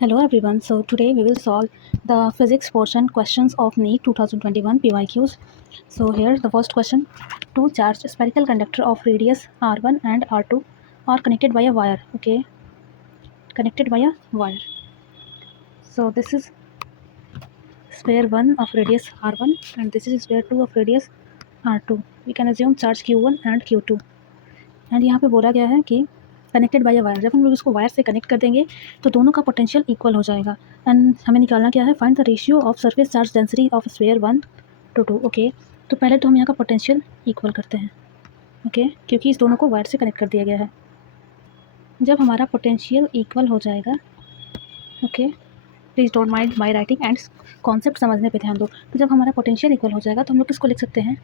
Hello everyone. So today we will solve the physics portion questions of NEET 2021 PYQs. So here the first question. Two charged spherical conductor of radius R1 and R2 are connected by a wire. Okay, connected by a wire. So this is sphere 1 of radius R1 and this is sphere 2 of radius R2. We can assume charge Q1 and Q2. And यहाँ पे बोला गया है कि connected by a wire, जब हम लोग इसको वायर से कनेक्ट कर देंगे तो दोनों का पोटेंशियल इक्वल हो जाएगा। एंड हमें निकालना क्या है, find the ratio of surface charge density of sphere 1 to 2। Okay, तो पहले तो हम यहाँ का पोटेंशियल इक्वल करते हैं। ओके, क्योंकि इस दोनों को वायर से कनेक्ट कर दिया गया है। जब हमारा पोटेंशियल इक्वल हो जाएगा, okay please don't mind my writing and concept समझने पे ध्यान दो। तो जब हमारा पोटेंशियल इक्वल हो जाएगा तो हम लोग किसको लिख सकते हैं,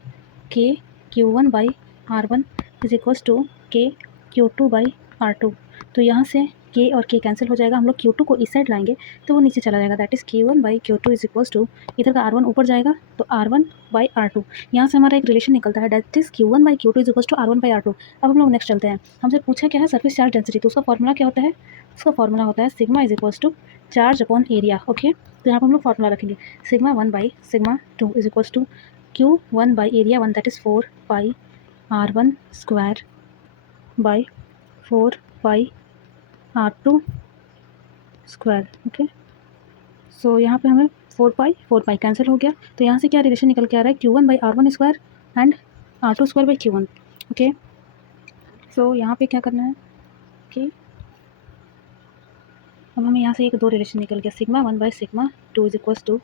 के Q1 by R1 is equals to के Q2 बाई R2। तो यहाँ से के और के कैंसिल हो जाएगा, हम लोग Q2 को इस साइड लाएंगे तो वो नीचे चला जाएगा। That is Q1 by Q2 is equals to, इधर का R1 ऊपर जाएगा तो R1 बाई R2। यहाँ से हमारा एक रिलेशन निकलता है, that is Q1 by Q2 is equals to R1 by R2। अब हम लोग नेक्स्ट चलते हैं। हमसे पूछा क्या है, सरफेस चार्ज डेंसिटी, तो उसका फॉर्मूला क्या होता है, उसका फॉर्मूला होता है sigma is equals to charge upon area. Okay, तो यहाँ पर हम लोग फॉर्मूला रखेंगे sigma 1 by sigma 2 is equals to Q1 by area 1 that is 4 pi R1 square by 4 pi R2 square. Okay, so यहाँ पे हमें 4 पाई कैंसिल हो गया, तो यहाँ से क्या रिलेशन निकल के आ रहा है, Q1 by R1 square and R2 square by Q1। Okay, so यहाँ पे क्या करना है कि अब हमें यहाँ से एक दो रिलेशन निकल गया, sigma 1 by sigma 2 is equals to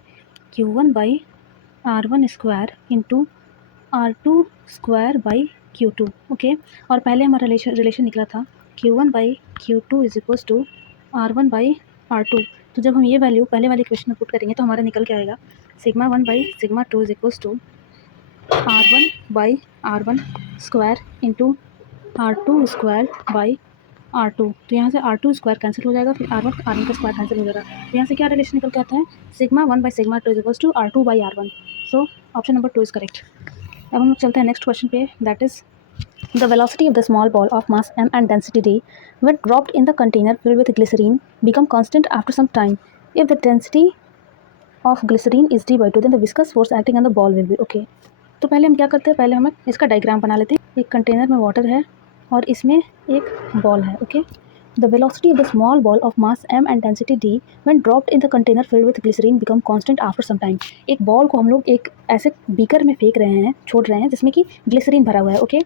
Q1 by R1 square into R2 square by Q2। Okay, और पहले हमारा रिलेशन निकला था Q1 by Q2 is equals to R1 by R2। तो जब हम ये वैल्यू पहले वाले क्वेश्चन में पुट करेंगे तो हमारा निकल के आएगा sigma 1 by sigma 2 is equals to R1 by R1 square into R2 square by R2। तो यहाँ से R2 स्क्वायर कैंसिल हो जाएगा, फिर R1 का स्क्वायर कैंसिल हो जाएगा। तो यहाँ से क्या रिलेशन निकल के आता है, sigma 1 by sigma 2 is equals to R2 by R1। So option number 2 is correct. अब हम लोग चलते हैं नेक्स्ट क्वेश्चन पे, that is the velocity of the small ball of mass m and density d when dropped in the container filled with glycerine become constant after some time if the density of glycerine is d by 2 then the viscous force acting on the ball will be। okay, तो पहले हम क्या करते हैं, पहले हम इसका diagram बना लेते हैं। एक कंटेनर में वाटर है और इसमें एक बॉल है। Okay, the velocity of the small ball of mass m and density d when dropped in the container filled with glycerine become constant after some time। एक बॉल को हम लोग एक ऐसे बीकर में फेंक रहे हैं, छोड़ रहे हैं जिसमें कि ग्लिसरीन भरा हुआ है। ओके,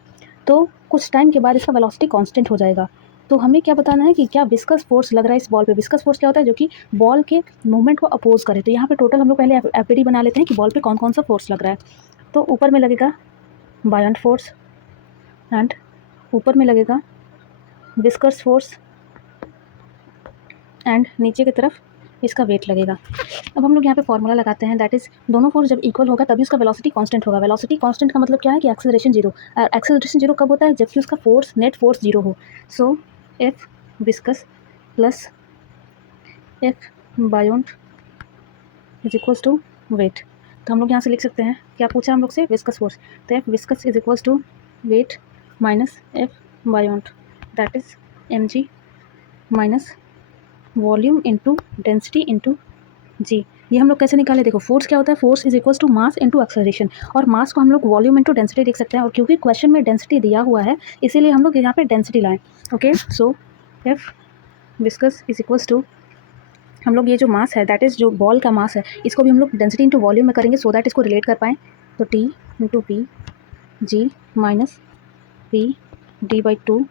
तो कुछ टाइम के बाद इसका वेलोसिटी कांस्टेंट हो जाएगा। तो हमें क्या बताना है कि क्या विस्कस फोर्स लग रहा है इस बॉल पे। विस्कस फोर्स क्या होता है, जो कि बॉल के मूवमेंट को अपोज करे। तो यहाँ पे टोटल हम लोग पहले एफडी बना लेते हैं कि बॉल पे कौन कौन सा फोर्स लग रहा है। तो ऊपर में लगेगा बायॉन्ट फोर्स एंड ऊपर में लगेगा विस्कस फोर्स एंड नीचे की तरफ इसका वेट लगेगा। अब हम लोग यहाँ पे फॉर्मूला लगाते हैं, दैट इज़ दोनों फोर्स जब इक्वल होगा तभी उसका वेलोसिटी कांस्टेंट होगा। वेलोसिटी कांस्टेंट का मतलब क्या है कि एक्सेलरेशन जीरो। एक्सेलरेशन जीरो कब होता है, जबकि उसका फोर्स नेट फोर्स जीरो हो। So F viscous plus F buoyant is equals to weight. तो हम लोग यहाँ से लिख सकते हैं, क्या पूछा हम लोग से, विस्कस फोर्स, तो F viscous is equals to weight minus F buoyant that is mg minus volume into density into G. ये हम लोग कैसे निकाले, देखो फोर्स क्या होता है, force is equals to mass into acceleration, और मास को हम लोग वॉल्यूम इंटू डेंसिटी लिख सकते हैं। और क्योंकि क्वेश्चन में डेंसिटी दिया हुआ है इसीलिए हम लोग यहाँ पे डेंसिटी लाएं। Okay, so F viscous is equals to, हम लोग ये जो मास है दैट इज़ जो बॉल का मास है, इसको भी हम लोग डेंसिटी इंटू वॉल्यूम में करेंगे सो दैट इसको रिलेट कर पाएँ। तो T into P G minus P D by 2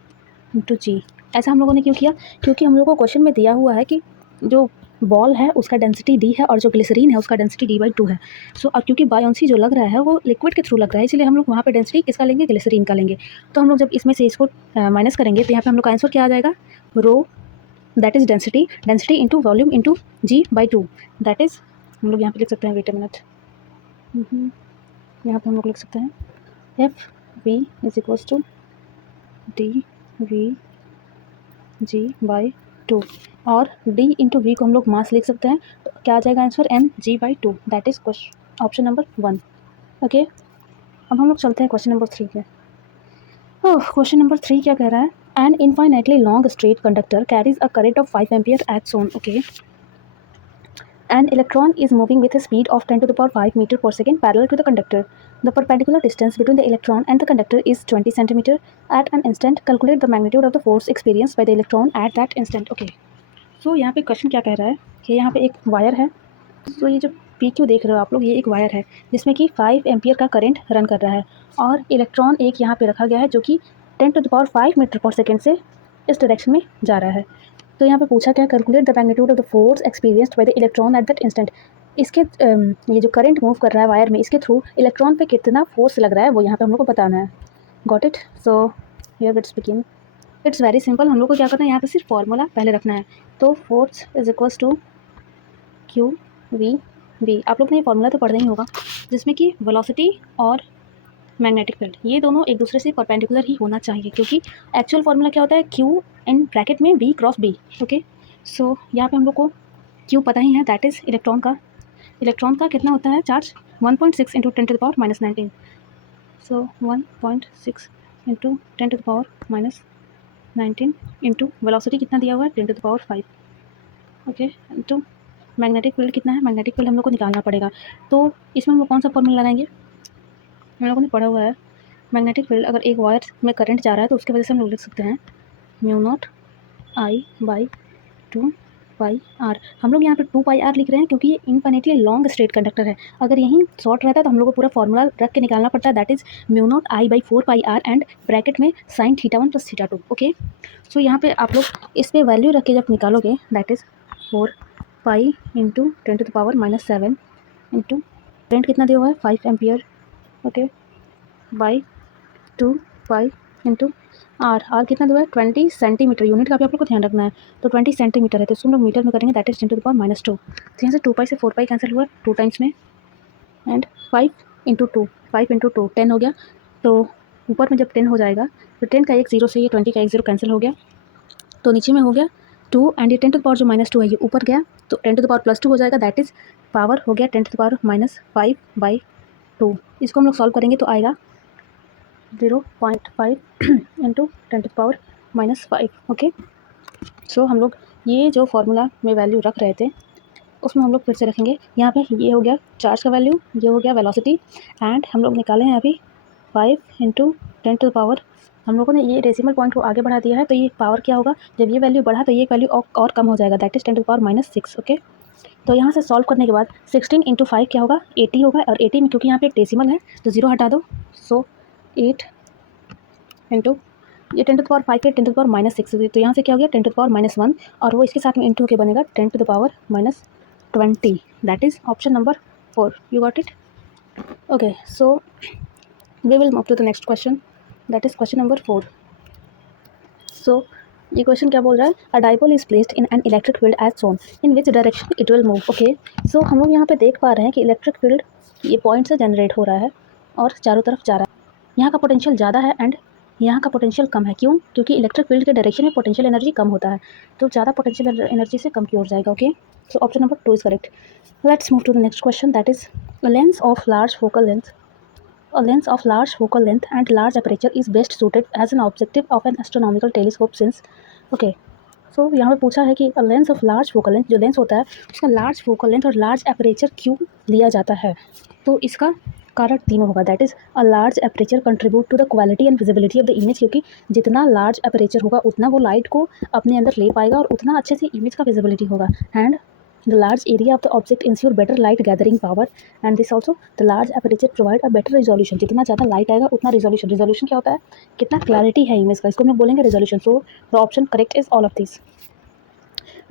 into G. ऐसा हम लोगों ने क्यों किया, क्योंकि हम लोग को क्वेश्चन में दिया हुआ है कि जो बॉल है उसका डेंसिटी डी है और जो ग्लिसरीन है उसका डेंसिटी डी बाई 2 है। सो अब क्योंकि बायोंसी जो लग रहा है वो लिक्विड के थ्रू लग रहा है, इसलिए हम लोग वहाँ पे डेंसिटी किसका लेंगे, ग्लिसरीन का लेंगे। तो हम लोग जब इसमें से इसको माइनस करेंगे तो यहाँ पे हम लोग का आंसर क्या आ जाएगा, rho that is density into volume into G by 2 that is, हम लोग यहाँ पे लिख सकते हैं, वेट अ मिनट, यहाँ पे हम लोग लिख सकते हैं F V is equals to D V G by 2 और d इंटू वी को हम लोग मास लिख सकते हैं। तो क्या आ जाएगा answer, m g by 2 that is option number 1। Okay, अब हम लोग चलते हैं क्वेश्चन नंबर 3 पे। क्वेश्चन नंबर 3 क्या कह रहा है, an infinitely long straight conductor carries a current of 5 ampere at सोन। Okay, An electron is moving with a speed of 10 to the power 5 meter per second parallel to the conductor. The perpendicular distance between the electron and the conductor is 20 centimeter. At an instant, calculate the magnitude of the force experienced by the electron at that instant. Okay. So यहाँ पे question क्या कह रहा है कि यहाँ पे एक वायर है. तो ये जो PQ देख रहे हो आप लोग, ये एक वायर है जिसमें कि 5 एम्पियर का करंट रन कर रहा है और इलेक्ट्रॉन एक यहाँ पे रखा गया है जो कि 10 टू द पावर 5 मीटर पर सेकेंड से इस डायरेक्शन में जा रहा है. तो यहाँ पे पूछा क्या, calculate the magnitude of the force experienced by the electron at that instant. इसके ये जो करंट मूव कर रहा है वायर में, इसके थ्रू इलेक्ट्रॉन पे कितना फोर्स लग रहा है वो यहाँ पे हम लोग को बताना है. Got it. So here let's begin. It's very simple. हम लोग को क्या करना है, यहाँ पे सिर्फ फॉर्मूला पहले रखना है. तो force is equals to Q V B. आप लोग ने ये फॉर्मूला तो पढ़ना ही होगा, जिसमें कि वेलोसिटी और मैग्नेटिक फील्ड ये दोनों एक दूसरे से परपेंडिकुलर ही होना चाहिए, क्योंकि एक्चुअल फार्मूला क्या होता है, क्यू इन ब्रैकेट में B cross B. Okay. So यहाँ पे हम लोग को क्यू पता ही है, दैट इज़ इलेक्ट्रॉन का कितना होता है charge, 1.6 into 10 to the power minus 19. So 1.6 into 10 to the power minus 19 into velocity कितना दिया हुआ है 10 to the power 5. Okay. Into magnetic field कितना है, मैग्नेटिक फील्ड हम लोग को निकालना पड़ेगा. तो इसमें हम लोग कौन सा फॉर्मूला लगाएंगे, हम लोगों ने पढ़ा हुआ है मैग्नेटिक फील्ड. अगर एक वायर में करंट जा रहा है तो उसकी वजह से हम लोग लिख सकते हैं mu naught I by 2 pi R. हम लोग यहाँ पे 2 पाई आर लिख रहे हैं क्योंकि ये इनफिनिटली लॉन्ग स्ट्रेट कंडक्टर है. अगर यहीं शॉर्ट रहता है तो हम लोग को पूरा फॉर्मूला रख के निकालना पड़ता है, that is mu naught I by 4 pi R and bracket में साइन थीटा 1 प्लस थीटा 2. ओके. सो यहाँ पे आप लोग इस पर वैल्यू रख के जब निकालोगे, that is 4 pi into 10 to the power minus 7 into current कितना दिया हुआ है 5 ampere. Okay. By 2 pi into R कितना दिया है 20 सेंटीमीटर. यूनिट का भी आप लोग को ध्यान रखना है. तो 20 सेंटीमीटर है तो इसको हम लोग मीटर में करेंगे, that is 10 to the power minus 2. तो यहाँ से 2 पाई से 4 पाई कैंसिल हुआ 2 टाइम्स में एंड 5 इंटू 2 10 हो गया. तो ऊपर में जब 10 हो जाएगा तो 10 का एक जीरो से ये 20 का एक जीरो कैंसिल हो गया, तो नीचे में हो गया 2 एंड ये 10 टू द पावर जो माइनस 2 है ये ऊपर गया, तो 10 टू द पावर प्लस 2 हो जाएगा, दैट इज़ पावर हो गया 10 to the power minus 5 by 2. इसको हम लोग सॉल्व करेंगे तो आएगा 0.5 into 10 to the power minus 5. Okay. So हम लोग ये जो फार्मूला में वैल्यू रख रहे थे उसमें हम लोग फिर से रखेंगे. यहाँ पे ये हो गया चार्ज का वैल्यू, ये हो गया वेलोसिटी एंड हम लोग निकाले हैं अभी 5 इंटू 10 टू द पावर. हम लोगों ने ये डेसिमल पॉइंट को आगे बढ़ा दिया है, तो ये पावर क्या होगा, जब ये वैल्यू बढ़ा तो ये वैल्यू और कम हो जाएगा, that is 10 to the power minus 6. Okay. तो यहाँ से सॉल्व करने के बाद 16 इंटू 5 क्या होगा 80 होगा, और 80 में क्योंकि यहाँ पे एक डेसिमल है तो 0 हटा दो. सो 8 इंटू ये 10 टू द पावर 5 के 10 टू द पावर माइनस 6, तो यहाँ से क्या हो गया 10 टू द पावर माइनस 1 और वो इसके साथ में इंटू के बनेगा 10 to the power minus 20. That is option number 4. You got it. Okay. So we will move to the next question, that is question number 4. So ये क्वेश्चन क्या बोल रहा है, a dipole is placed in an electric field as shown, in which direction it will move. Okay. So हम लोग यहाँ पे देख पा रहे हैं कि इलेक्ट्रिक फील्ड ये पॉइंट से जनरेट हो रहा है और चारों तरफ जा रहा है. यहाँ का पोटेंशियल ज़्यादा है एंड यहाँ का पोटेंशियल कम है. क्यों, क्योंकि इलेक्ट्रिक फील्ड के डायरेक्शन में पोटेंशियल एनर्जी कम होता है, तो ज़्यादा पोटेंशियल एनर्जी से कम की ओर जाएगा. Okay. So option number 2 is correct. Let's move to the next question, that is a lens of large focal length. A lens of large focal length and large aperture is best suited as an objective of an astronomical telescope since. Okay. सो यहाँ पे पूछा है कि a lens of large focal length, जो lens होता है उसका large focal length और large aperture क्यों लिया जाता है. तो इसका कारण तीनों होगा, that is a large aperture contribute to the quality and visibility of the image, क्योंकि जितना लार्ज एपरेचर होगा उतना वो लाइट को अपने अंदर ले पाएगा और उतना अच्छे से इमेज का विजिबिलिटी होगा. And the large area of the object ensure better light gathering power and this also the large aperture provide a better resolution. जितना ज़्यादा लाइट आएगा उतना रिजोल्यूशन क्या होता है, कितना क्लैरिटी है इमेज का, इसको हम लोग बोलेंगे resolution. So the option correct is all of this.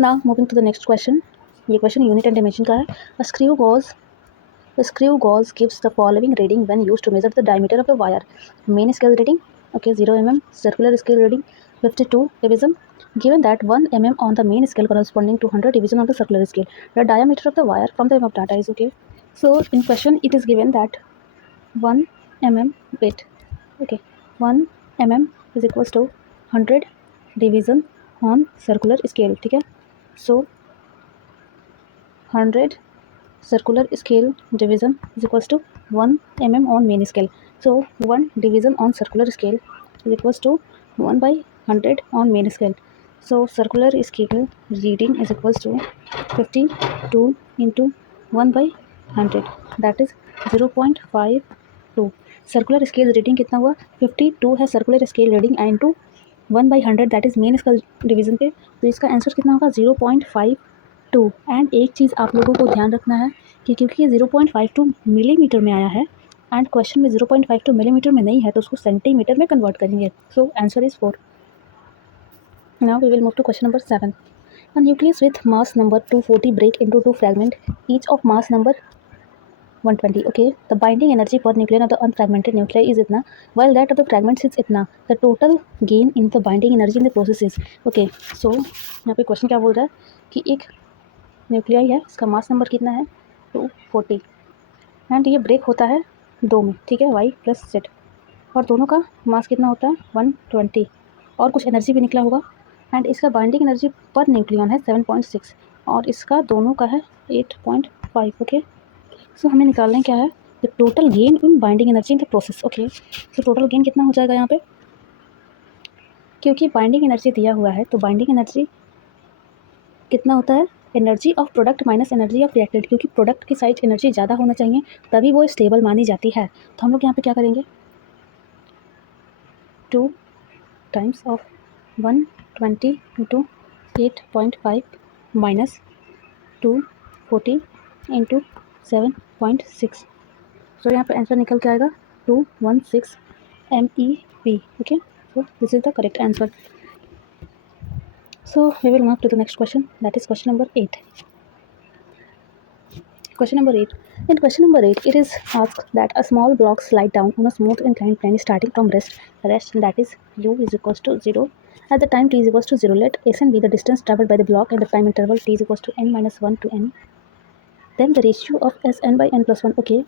Now moving to the next question. ये क्वेश्चन यूनिट एंड डायमेंशन का है. The screw gauge gives the following reading when used to measure the diameter of the wire. Main scale reading, okay, 0 mm. Circular scale reading 52 division. Given that 1 mm on the main scale corresponding to 100 division of the circular scale, the diameter of the wire from the above data is okay. So in question it is given that 1 mm weight, okay, 1 mm is equals to 100 division on circular scale. ठीक है. So 100 circular scale division is equals to 1 mm on main scale. So 1 division on circular scale is equals to 1 by 100 on main scale. So circular scale reading is equals to 52 into 1/100 that is 0.52। Circular scale reading कितना हुआ? 52 है circular scale reading into 1/100 that is main इसका division पे, तो इसका answer कितना होगा? 0.52। And एक चीज़ आप लोगों को ध्यान रखना है कि क्योंकि ये 0.52 मिलीमीटर में आया है एंड क्वेश्चन में 0.52 मिलीमीटर में नहीं है तो उसको सेंटीमीटर में कन्वर्ट करेंगे। So answer is 4। Now we will move to question number 7। A nucleus with mass number 240 break into two fragments, each of mass number 120. Okay, the binding energy per nucleon of the unfragmented nuclei is itna, while that of the fragments is itna. The total gain in the binding energy in the process is okay. So यहाँ पे question क्या बोल रहा है कि एक nuclei है, इसका मास नंबर कितना है 240 एंड ये ब्रेक होता है दो में, ठीक है, y प्लस z, और दोनों का मास कितना होता है 120 और कुछ एनर्जी भी निकला होगा एंड इसका बाइंडिंग एनर्जी पर न्यूक्लियन है 7.6 और इसका दोनों का है 8.5। ओके, सो हमें निकालना क्या है? The total gain in binding energy in the process. Okay, so total gain कितना हो जाएगा यहाँ पे? क्योंकि बाइंडिंग एनर्जी दिया हुआ है तो बाइंडिंग एनर्जी कितना होता है? Energy of product minus energy of reactant, क्योंकि प्रोडक्ट की साइड एनर्जी ज़्यादा होना चाहिए तभी वो स्टेबल मानी जाती है। तो हम लोग यहाँ पे क्या करेंगे? 2 times of 120 into 8.5 minus 240 into 7.6। So यहाँ पे आंसर निकल के आएगा 216 MeV। Okay, so this is the correct answer. So we will move to the next question, that is question number 8. Question number 8. In question number 8, it is asked that a small block slide down on a smooth inclined plane starting from rest that is u is equals to 0 at the time t is equals to 0. Let Sn be the distance traveled by the block and the time interval t is equals to n minus 1 to n. Then the ratio of Sn by n plus 1. Okay,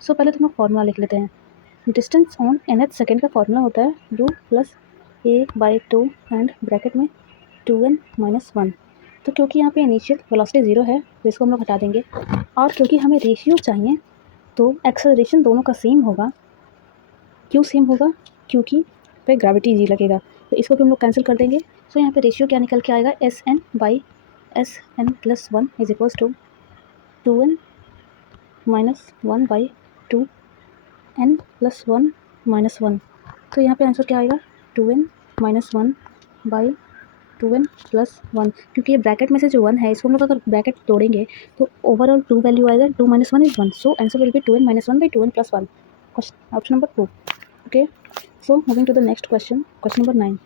so पहले तो हम formula लिख लेते हैं। Distance on nth second का formula होता है u plus a/2 and bracket में 2n minus 1। तो क्योंकि यहाँ पे इनिशियल वेलोसिटी 0 है तो इसको हम लोग हटा देंगे, और क्योंकि हमें रेशियो चाहिए तो एक्सेलरेशन दोनों का सेम होगा। क्यों सेम होगा? क्योंकि पे ग्रेविटी जी लगेगा, तो इसको भी हम लोग कैंसिल कर देंगे। सो यहाँ पे रेशियो क्या निकल के आएगा? Sn by Sn plus 1 is equals to 2n minus 1 by 2n plus 1 minus 1। तो यहाँ पे आंसर क्या आएगा? 2n minus 1 by 2n plus 1, क्योंकि ये ब्रैकेट में से जो 1 है इसको हम लोग अगर ब्रैकेट तोड़ेंगे तो ओवरऑल 2 वैल्यू आएगा, 2 minus 1 is 1। So answer will be 2n minus 1 by 2n plus 1, option number 2। Okay, so moving to the next question, question number 9.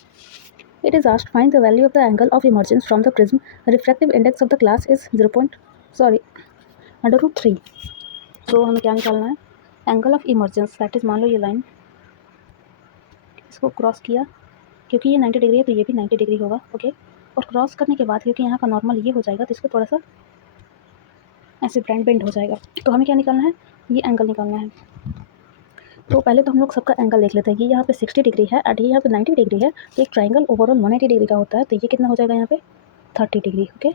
It is asked find the value of the angle of emergence from the prism. Refractive index of the glass is under root 3. सो हमें क्या निकालना है? Angle of emergence, that is मान लो ये line इसको cross किया, क्योंकि ये 90 डिग्री है तो ये भी 90 डिग्री होगा। ओके, और क्रॉस करने के बाद क्योंकि यहाँ का नॉर्मल ये हो जाएगा तो इसको थोड़ा सा ऐसे ब्रांड बेंड हो जाएगा। तो हमें क्या निकालना है? ये एंगल निकालना है। तो पहले तो हम लोग सबका एंगल देख लेते हैं। ये यहाँ पे 60 डिग्री है और ये यहाँ पे 90 डिग्री है, तो एक ट्राइंगल ओवरऑल 180 डिग्री का होता है, तो ये कितना हो जाएगा यहाँ पे 30 डिग्री। ओके,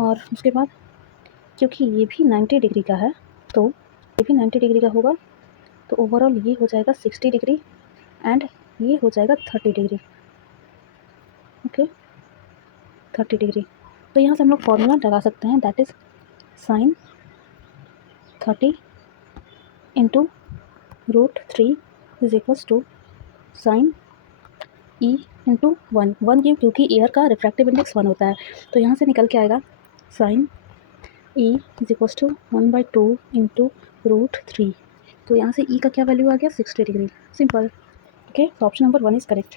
और उसके बाद क्योंकि ये भी 90 डिग्री का है तो ये भी 90 डिग्री का होगा, तो ओवरऑल ये हो जाएगा 60 डिग्री एंड ये हो जाएगा 30 डिग्री। Okay, 30 degree. तो यहाँ से हम लोग फॉर्मूला लगा सकते हैं, that is sine 30 into root 3 is equals to sine E into 1 क्योंकि एयर का रिफ्रैक्टिव इंडेक्स 1 होता है, तो यहाँ से निकल के आएगा sine E is equals to 1/2 into root 3। तो यहाँ से ई का क्या वैल्यू आ गया? 60 डिग्री। सिंपल। ओके, तो ऑप्शन नंबर 1 इज़ करेक्ट।